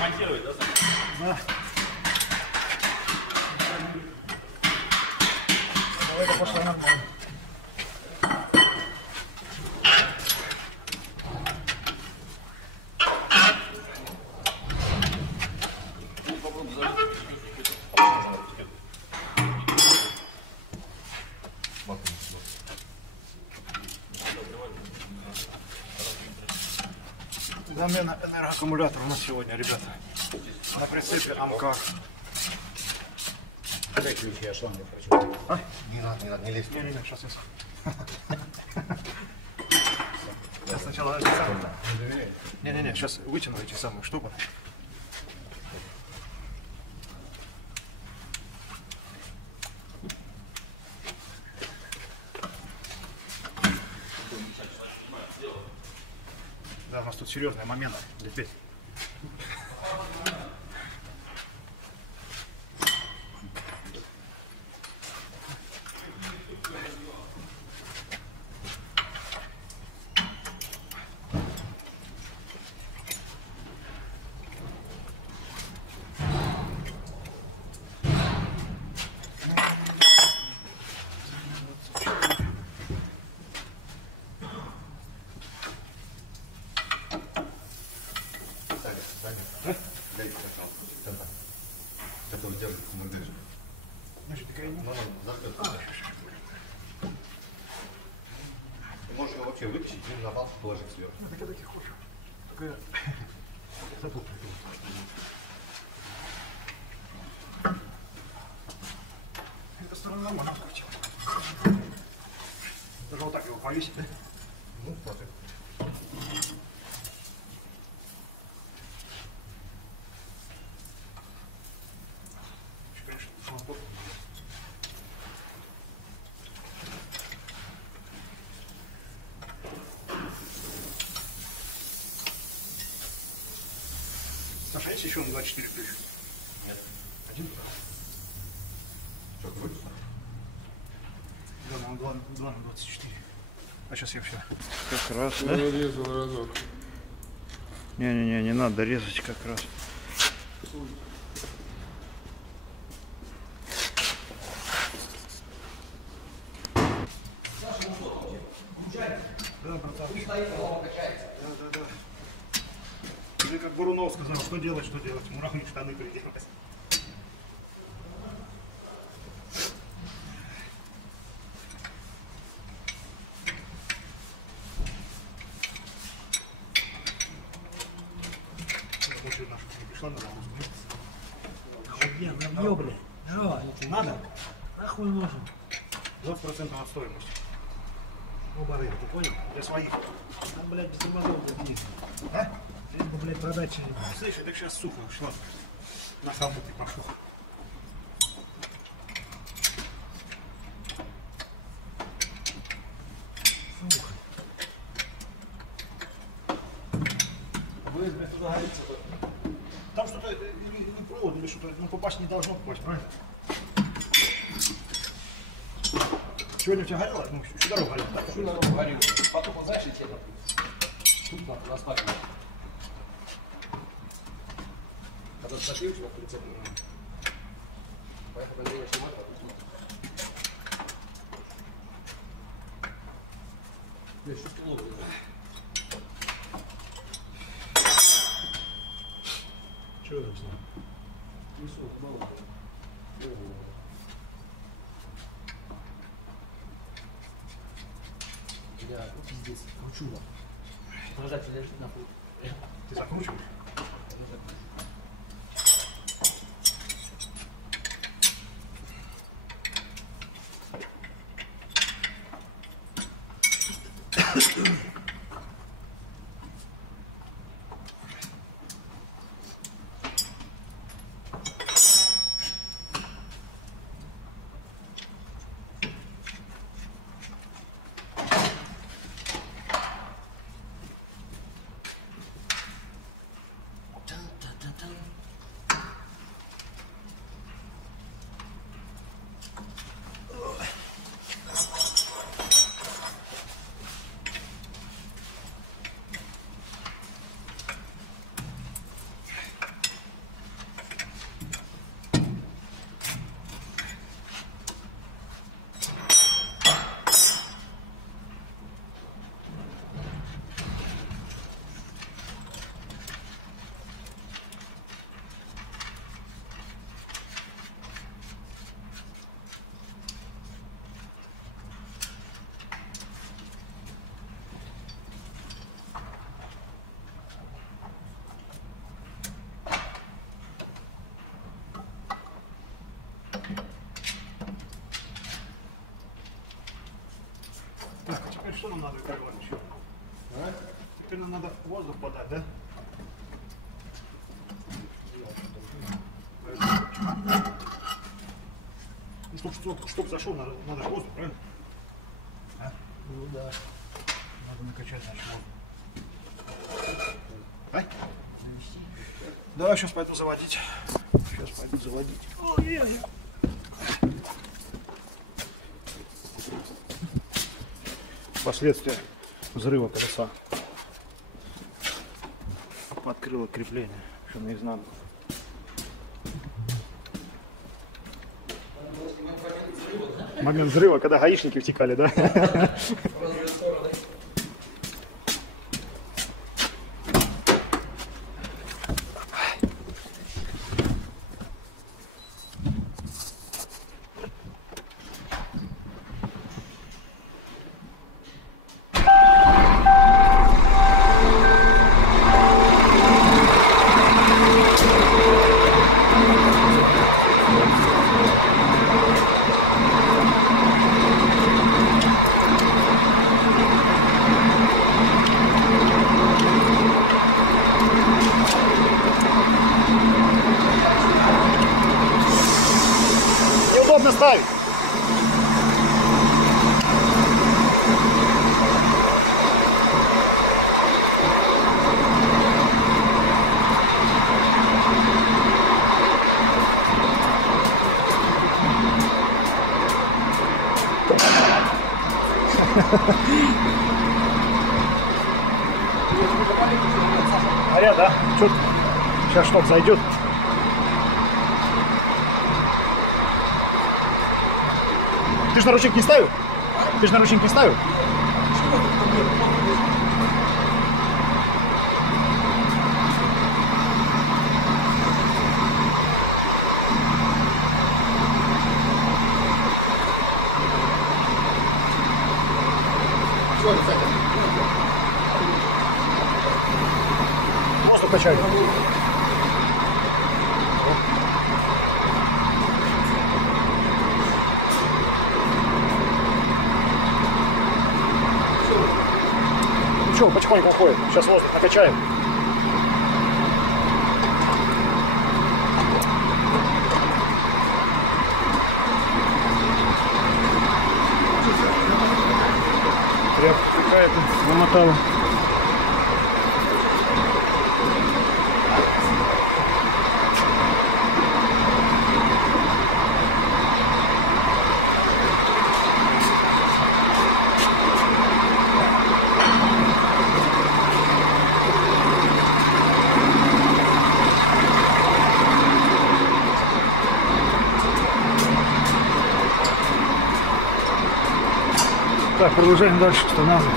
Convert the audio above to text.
Монтировать, да? Да. Давай, это пошло нормально. Замена энергоаккумулятора у нас сегодня, ребята. На прицепе Амкар. Дай ключи, я шланг хочу. А? Не надо, не лезь. Не, сейчас я сначала не, сейчас вытяну эти самые штуки. Да, у нас тут серьезный момент. Лепить. Это удержит модельку. Значит, такая не... Ты можешь его вообще вытащить и на палку положить сверху. Ну, так я таких хочу. Такая... Эта сторона можно открутить. Даже вот так его повесить, да? Ну, смотри. Конечно, флоток. Саша, есть еще на 24 ключ? Нет. Один? Что, крутишь? Да, на 2 на 24. А сейчас я все. Как раз, да? Резал разок. Не надо резать как раз. Да, братан. Да. Или как Бурунов сказал, что делать, мурахни штаны приделать. Смотрю, наша не пришла на Я набью, блядь. Давай. Надо? Нахуй нужен. 20% от стоимости. Оба рыбы, ты понял? Для своих. А, блядь, без тормозов будет. А? Лишь бы, блядь, продать что-нибудь. Слышь, так сейчас сухо шло. На халку ты пошел. Сука. Вы, блядь, туда горится. Там что-то не провод или что-то, ну попасть не должно попасть, правильно? Сегодня у тебя горело? Ну, всю дорогу горело. Всю дорогу горело. Потом, он, знаешь, эти тут надо распахивать. Когда ты закрыл, у тебя прицеп. Поехал, Андрей, снимать, а тут смотри. Блядь, что стуло было? Чего это взял? Несу, мало. Я, ну, пиздец, кручу вам. Подождать, подожди, нахуй. Ты закручиваешь? нам надо открывать еще? А? Теперь нам надо воздух подать, да? Ну, чтоб зашел, надо же воздух, правильно? А? Ну да. Надо накачать, значит, воздух. А? Давай сейчас пойду заводить. Сейчас пойду заводить. Ой-ой-ой. Последствия взрыва колеса. Открыло крепление, что наизнанку. Момент взрыва, когда гаишники втекали, да? Неудобно ставить. Горят, да? Чё? Сейчас что-то зайдет. Ты же наручник не ставил? Ты же наручник не ставил? Воздух качает. Ничего, потихоньку уходит. Сейчас воздух накачаем. Тряпка какая-то намотала. Так, продолжаем дальше устанавливать.